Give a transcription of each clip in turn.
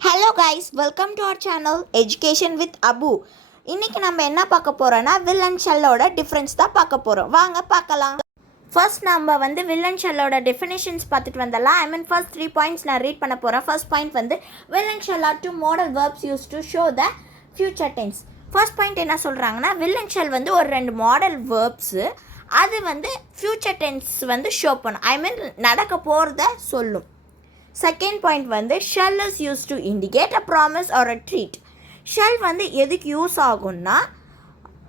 Hello guys, welcome to our channel education with Abu. இன்றைக்கி நம்ம என்ன பார்க்க போகிறோன்னா வில் அண்ட் ஷெல்லோட டிஃப்ரென்ஸ் தான் பார்க்க போகிறோம். வாங்க பார்க்கலாம். ஃபர்ஸ்ட் நம்ம வில் அண்ட் ஷெல்லோட டெஃபினேஷன்ஸ் பார்த்துட்டு வந்தலாம். ஃபர்ஸ்ட் 3 பாயிண்ட்ஸ் நான் ரீட் பண்ண போகிறேன். First point will and shall are 2 modal verbs use to show the future tense. First point என்ன சொல்கிறாங்கன்னா, வில் அண்ட் ஷெல் ஒரு 2 மாடல் வேர்ப்ஸு. அது ஃபியூச்சர் டென்ஸ் ஷோ பண்ணும். நடக்க போகிறத சொல்லும். Second point shall is use to indicate a promise or a threat. Shall எதுக்கு use ஆகும்னா,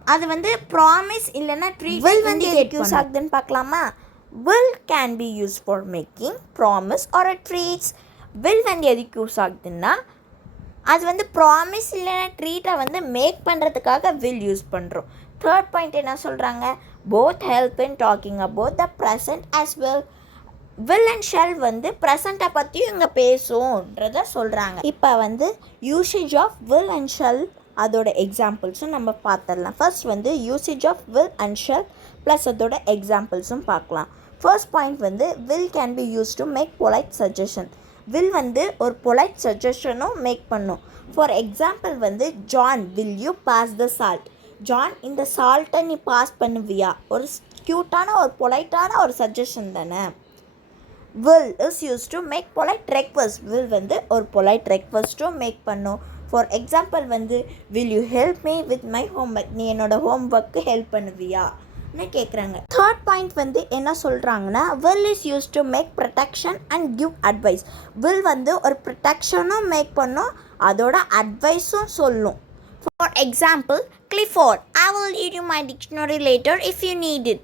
அது ப்ராமிஸ் இல்லைன்னா ட்ரீட். வில் எதுக்கு யூஸ் ஆகுதுன்னு பார்க்கலாமா? Will can be use for making promise or a treats. Will எதுக்கு யூஸ் ஆகுதுன்னா, அது ப்ராமிஸ் இல்லைன்னா ட்ரீட்டை மேக் பண்ணுறதுக்காக வில் யூஸ் பண்ணுறோம். தேர்ட் பாயிண்ட் என்ன சொல்கிறாங்க, both help in talking about the present as well. Will and shall ப்ரெசண்ட்டை பற்றியும் இங்கே பேசுன்றத சொல்கிறாங்க. இப்போ usage of will and shall அதோட எக்ஸாம்பிள்ஸும் நம்ம பார்த்துடலாம். First usage of will and shall plus அதோட எக்ஸாம்பிள்ஸும் பார்க்கலாம். First point will can be use to make polite suggestion. Will ஒரு பொலைட் சஜஷனும் மேக் பண்ணும். For example John, will you pass the salt. John, இந்த சால்ட்டை நீ பாஸ் பண்ணுவியா? ஒரு க்யூட்டான ஒரு பொலைட்டான ஒரு சஜஷன் தானே. will is used to make polite request. will ஒரு polite request make பண்ணும். For example will you help me with my homework. நீ என்னோட ஹோம்ஒர்க்கு ஹெல்ப் பண்ணுவியான்னு கேட்குறாங்க. தேர்ட் பாயிண்ட் என்ன சொல்கிறாங்கன்னா, will is used to make protection and give advice. will ஒரு ப்ரொடெக்ஷனும் make பண்ணும், அதோட அட்வைஸும் சொல்லும். For example, Clifford, I will read you my dictionary later if you need it.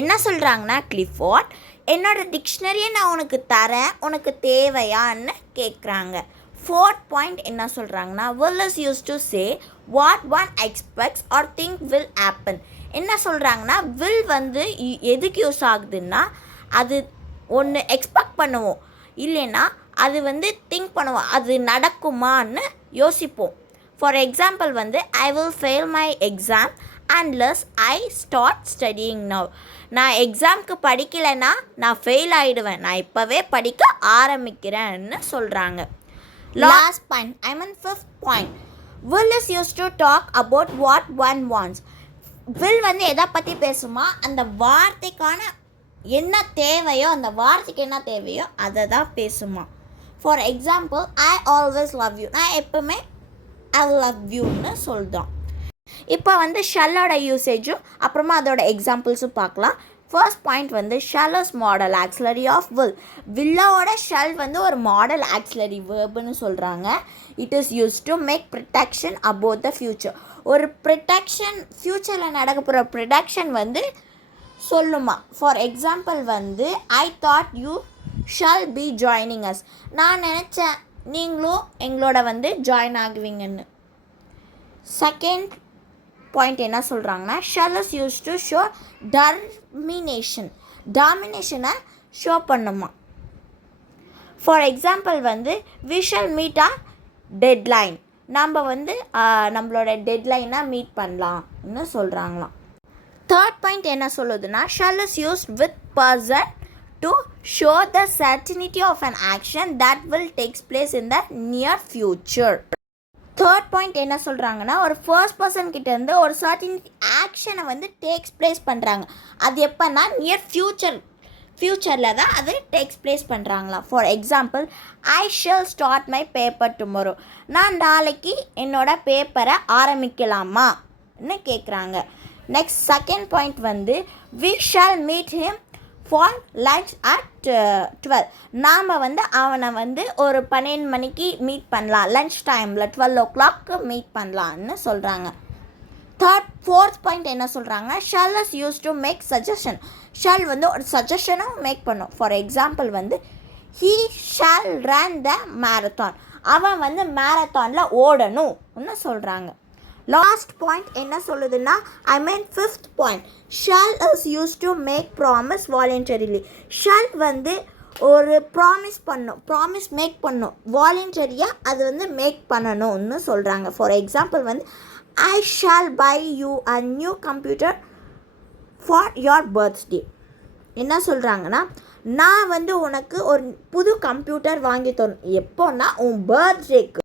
என்ன சொல்கிறாங்கன்னா, Clifford, என்னோட டிக்ஷனரியை நான் உனக்கு தரேன், உனக்கு தேவையான்னு கேட்குறாங்க. ஃபோர்த் பாயிண்ட் என்ன சொல்கிறாங்கன்னா, will is used to say what one expects or think will happen. என்ன சொல்கிறாங்கன்னா, will எதுக்கு யூஸ் ஆகுதுன்னா, அது ஒன்று எக்ஸ்பெக்ட் பண்ணுவோம், இல்லைன்னா அது திங்க் பண்ணுவோம், அது நடக்குமான்னு யோசிப்போம். For example I will fail my exam unless I start studying now. நான் எக்ஸாமுக்கு படிக்கலைன்னா நான் ஃபெயில் ஆகிடுவேன், நான் இப்போவே படிக்க ஆரம்பிக்கிறேன்னு சொல்கிறாங்க. Last point, fifth point, will is used to talk about what one wants. will எதை பற்றி பேசுமா, அந்த வார்த்தைக்கான என்ன தேவையோ, அந்த வார்த்தைக்கு என்ன தேவையோ அதை தான் பேசுமா. For example, I always love you. நான் எப்பவுமே I love youன்னு சொல்கிறோம். இப்போ ஷெல்லோட யூசேஜும் அப்புறமா அதோட எக்ஸாம்பிள்ஸும் பார்க்கலாம். First point shall is modal auxiliary of will. வில்லோட ஷெல் ஒரு மாடல் ஆக்சிலரி வேர்புன்னு சொல்கிறாங்க. It is use to make prediction about the future. ஒரு ப்ரொடெக்ஷன், ஃப்யூச்சரில் நடக்க போகிற ப்ரொடெக்ஷன் சொல்லுமா. For example I thought you shall be joining us. நான் நினச்சேன் நீங்களும் எங்களோட ஜாயின் ஆகுவீங்கன்னு. செகண்ட் பாயிண்ட் என்ன சொல்கிறாங்கன்னா, shall is use to show டாமினேஷனை ஷோ பண்ணுமா. For example we shall meet a deadline. நம்ம நம்மளோட டெட்லைனாக மீட் பண்ணலாம்னு சொல்கிறாங்களாம். தேர்ட் பாயிண்ட் என்ன சொல்லுதுன்னா, shell is used with person to show the certainty of an action that will take place in the near future. Third point என்ன சொல்கிறாங்கன்னா, ஒரு first person கிட்டேருந்து ஒரு சர்டின் ஆக்ஷனை டேக்ஸ் பிளேஸ் பண்ணுறாங்க. அது எப்போன்னா நியர் ஃப்யூச்சரில் தான் அது டேக்ஸ் பிளேஸ் பண்ணுறாங்களாம். For example, I shall start my paper tomorrow. நான் நாளைக்கு என்னோட பேப்பரை ஆரம்பிக்கலாமான்னு கேட்குறாங்க. Next second point we shall meet him for lunch at 12. நாம் அவனை ஒரு 12 மணிக்கு மீட் பண்ணலாம், லன்ச் டைமில் 12 o'clock மீட் பண்ணலான்னு சொல்கிறாங்க. ஃபோர்த் பாயிண்ட் என்ன சொல்கிறாங்க, shall is use to make suggestion. Shall ஒரு சஜஷனும் மேக் பண்ணும். For example he shall run the marathon. அவன் மேரத்தானில் ஓடணும்னு சொல்கிறாங்க. லாஸ்ட் பாயிண்ட் என்ன சொல்லுதுன்னா, fifth point, shall is use to make promise voluntarily. Shall ஒரு ப்ராமிஸ் மேக் பண்ணும், வாலண்டரியாக அது மேக் பண்ணணும்னு சொல்கிறாங்க. For example I shall buy you a new computer for your birthday. என்ன சொல்கிறாங்கன்னா, நான் வந்து உனக்கு ஒரு புது கம்ப்யூட்டர் வாங்கி தரணும். எப்போன்னா உன் பர்த்டேக்கு.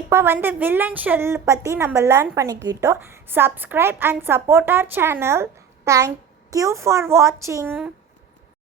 இப்போ வந்து வில்லன் ஷெல் பற்றி நம்ம லேர்ன் பண்ணிக்கிட்டோம். Subscribe and support our channel. Thank you for வாட்சிங்.